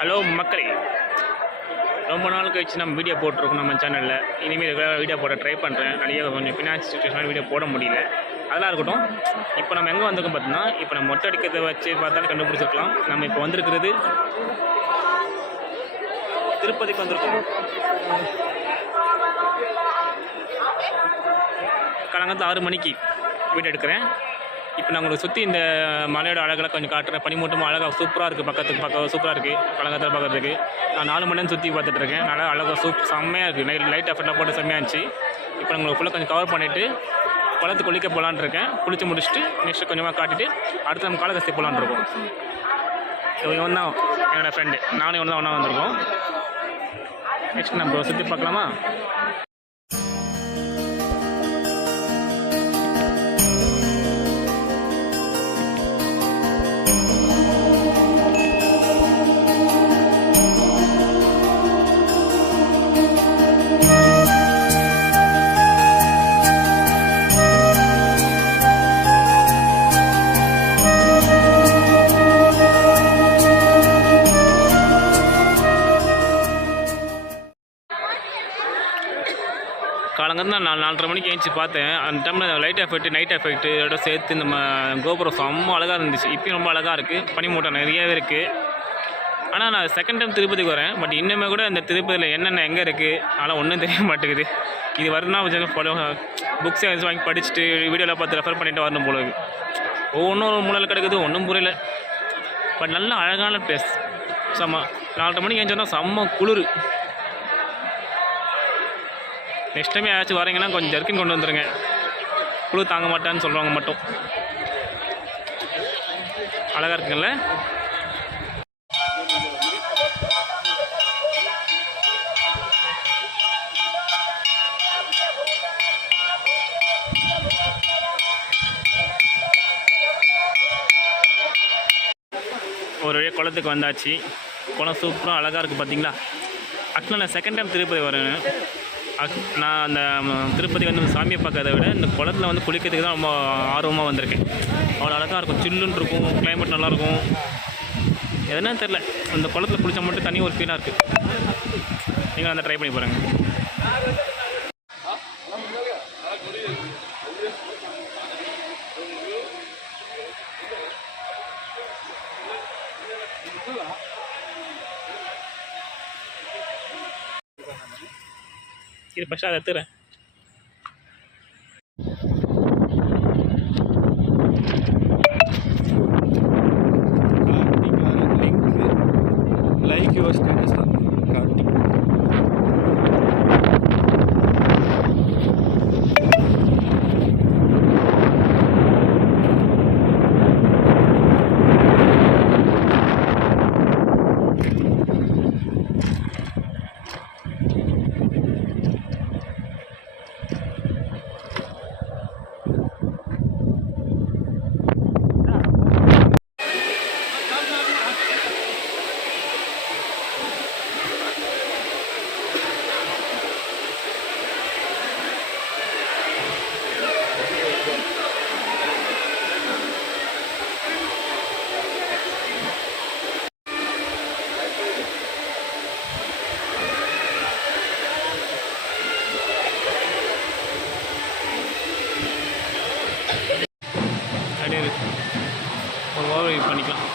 Hello மக்களே, ரொம்ப நாள் கழிச்சு நம்ம வீடியோ போட்டிருக்கோம் நம்ம சேனலில். இனிமேல் வீடியோ போட ட்ரை பண்ணுறேன். நிறைய கொஞ்சம் ஃபினான்ஸ் சுச்சுவேஷனாக வீடியோ போட முடியல. அதெல்லாம் இருக்கட்டும். இப்போ நம்ம எங்கே வந்திருக்கோம் பார்த்தீங்கன்னா, இப்போ நம்ம மொட்டை அடிக்கிறத வச்சு பார்த்தாலும் கண்டுபிடிச்சிருக்கலாம். நம்ம இப்போ வந்திருக்கிறது திருப்பதிக்கு வந்திருக்கோம். காலங்காலத்தில் 6 மணிக்கு வீடியோ எடுக்கிறேன். இப்போ நான் உங்களுக்கு சுற்றி இந்த மலையோட அழகெல்லாம் கொஞ்சம் காட்டுறேன். பனிமூட்டமும் அழகாக சூப்பராக இருக்குது. பார்க்க சூப்பராக இருக்குது. காலங்காலத்தில் பார்க்குறதுக்கு நான் 4 மணி நேரம் சுற்றி பார்த்துட்ருக்கேன். நல்லா அழகாக செம்மையாக இருக்குது. லைட் எஃபெக்டாக போட்டு செம்மையாக இருந்துச்சு. இப்போ நான் உங்களுக்கு ஃபுல்லாக கொஞ்சம் கவர் பண்ணிவிட்டு குளத்து குளிக்க போகலான்னு இருக்கேன். குளித்து முடிச்சுட்டு நெக்ஸ்ட்டு கொஞ்சமாக காட்டிட்டு அடுத்து நம்ம காலகஸ்தி போகலான்னு இருக்கோம். இவன் தான் என்னோடய ஃப்ரெண்டு, நானும் இவன் தான் ஒன்றா வந்திருக்கோம். நெக்ஸ்ட் நம்ம சுற்றி பார்க்கலாமா? காலங்கிறது நான் 4:30 மணிக்கு எழுந்துச்சி பார்த்தேன். அந்த டைமில் லைட் எஃபெக்ட், நைட் எஃபெக்ட் இதோட சேர்த்து நம்ம கோபுரம் செம்ம அழகாக இருந்துச்சு. இப்பயும் ரொம்ப அழகாக இருக்குது. பனிமூட்டம் நிறையவே இருக்குது. ஆனால் நான் செகண்ட் டைம் திருப்பதிக்கு வரேன். பட் இன்னுமே கூட இந்த திருப்பதியில் என்னென்ன எங்கே இருக்குது அதெல்லாம் ஒன்றும் தெரிய மாட்டேங்குது. இது வருதுன்னா கொஞ்சம் புக்ஸ் எதுவும் வாங்கி படிச்சுட்டு வீடியோவில் பார்த்து ரெஃபர் பண்ணிட்டு வரணும் போல இருக்குது. ஒவ்வொன்றும் மூலையில் கிடக்குது, ஒன்றும் புரியல. பட் நல்ல அழகான பிளேஸ். செம்ம 4:30 மணிக்கு எழுந்தோன்னா செம்ம குளிர். நெக்ஸ்ட் டைம் யாராச்சும் வரீங்கன்னா கொஞ்சம் ஜர்க்கின் கொண்டு வந்துடுங்க. குளிர் தாங்க மாட்டேன்னு சொல்கிறவங்க மட்டும். அழகாக இருக்குங்கள்ல. ஒரு வழியாக குளத்துக்கு வந்தாச்சு. குளம் சூப்பராக அழகாக இருக்குது பார்த்தீங்களா. ஆக்சுவலாக நான் செகண்ட் டைம் திருப்பதி வரேன். நான் அந்த திருப்பதி வந்து சாமியை பார்க்கறத விட இந்த குளத்தில் வந்து குளிக்கிறதுக்கு தான் ரொம்ப ஆர்வமாக வந்திருக்கேன். அவ்வளோ அழகாக இருக்கும். சில்லுன்னு இருக்கும். கிளைமேட் நல்லாயிருக்கும். எதுனா தெரில, அந்த குளத்தில் குளித்தா மட்டும் தனி ஒரு ஃபீலாக இருக்குது. நீங்கள் வந்து ட்ரை பண்ணி பாருங்க. இது ஃபஸ்ட்டு அதை எடுத்துக்கிறேன். Like your status Kartik. ஒரு ஓவர் பண்ணிக்கலாம்.